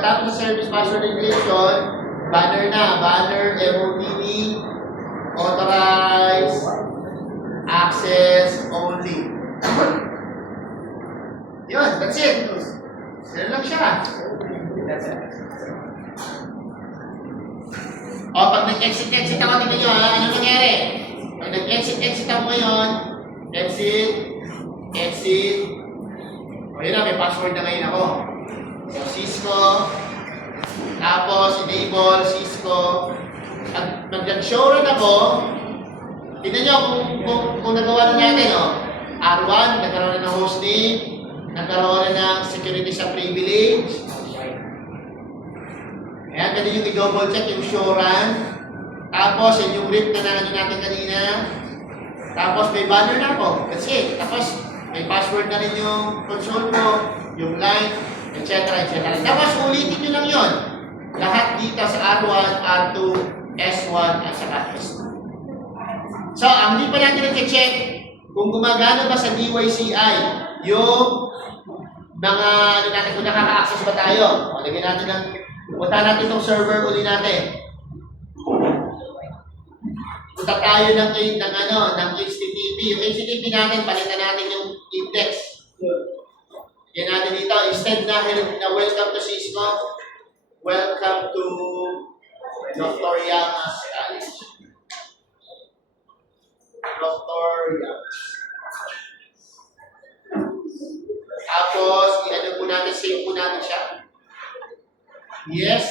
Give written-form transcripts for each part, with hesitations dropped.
pagkatapos sa service password encryption, banner na, banner, MOTV, authorized, access only. Yun, that's it. Yan lang siya. O, pag nag-exit ako, tingnan nyo ha, ano nangyari? Pag nag-exit ako ngayon, exit. O, yun na, may password na ngayon ako. So, Cisco, tapos enable, Cisco. At nag-show rin ako, tingnan nyo kung nagawa na natin, o. R1, nagkaroon na ng hosting, nagkaroon na ng security sa privilege. Ayan, pwede yung i-double check yung show run. Tapos, yun yung rip na natin kanina. Tapos, may banner na ako. That's it. Tapos, may password na rin yung console ko, yung line, etc. Tapos, ulitin nyo lang yun. Lahat dito sa R1, R2, S1, at saka S2. So, ang hindi pa natin nag-check kung gumagana ba sa DYCI yung mga, ano natin, kung nakaka-access ba tayo. O, lagyan natin ng, punta natin itong server uli natin. Punta tayo ng HTTP. Yung HTTP natin, palitan natin yung index. Lagyan natin dito, instead na welcome to Cisco, welcome to Dr. Yamas College. Dr. Yamas. Tapos, i-ano po natin, save po natin siya. Yes.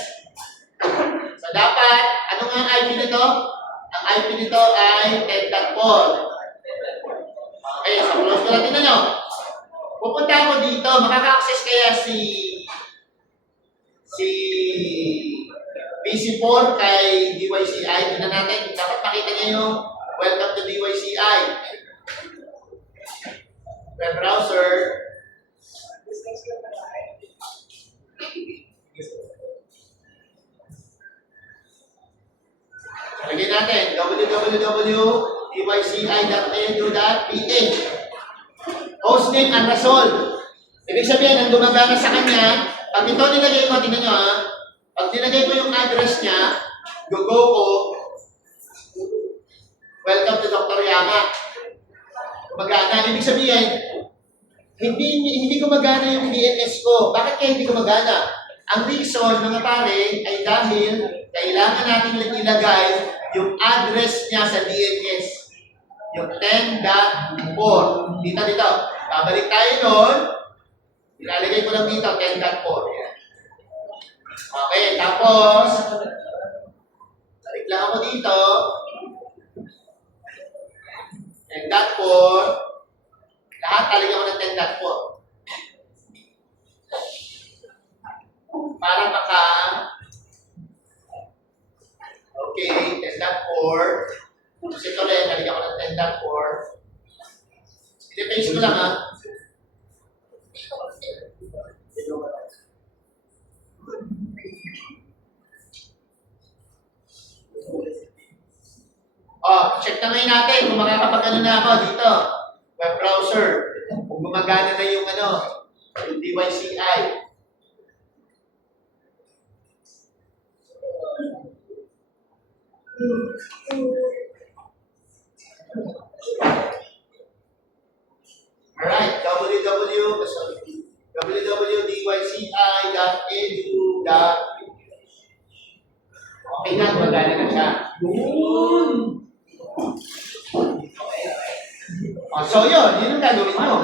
So, dapat, ano nga ang IP nito? Ang IP nito ay 10.4. Okay, so close ko natin na nyo. Pupunta ako dito, makaka-access kaya si PC4 kay DYCI. Tignan natin, dapat makita niya yung welcome to DYCI. Web browser. Lagyan natin, www.dyci.edu.ph. Hostname unresolved. Ibig sabihin, ang gumagana sa kanya, pag ito nilagay ko, tingnan nyo ha, pag nilagay ko yung address niya, go ko, welcome to Dr. Yama. Gumagana. Ibig sabihin, hindi gumagana yung DNS ko. Bakit kaya hindi gumagana? Ang reason, mga pare, ay dahil kailangan natin ilagay yung address niya sa DNS. Yung 10.4. Dito. Babalik tayo doon. Ilalagay ko lang dito, 10.4. Okay, tapos, balik lang ako dito. 10.4. Lahat talaga ako ng 10.4. Para baka, okay, 10.4. Tapos ito rin, nalagyan ko ng 10.4. I-paste ko lang ha. Check na ngayon natin kung makakapag-ano na ako dito. Web browser. Kung gumagana na yung yung DYCI. Alright, www.dyci.edu.ph. Okay na, gumagana na siya. So yun ang gagawin mo.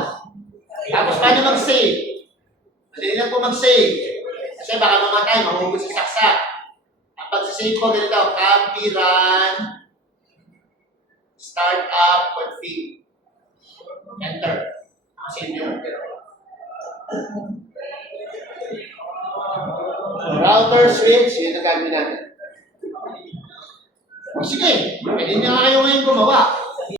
Tapos paano mag-save? Madali lang po mag-save. Kasi baka mamatay, mahugot sa saksak. Ang pag-save ko ganito, copy, run, startup, config. Enter. Save nyo. Router switch, yun ang gagawin natin. Sige, pwede nyo kayo ngayon gumawa.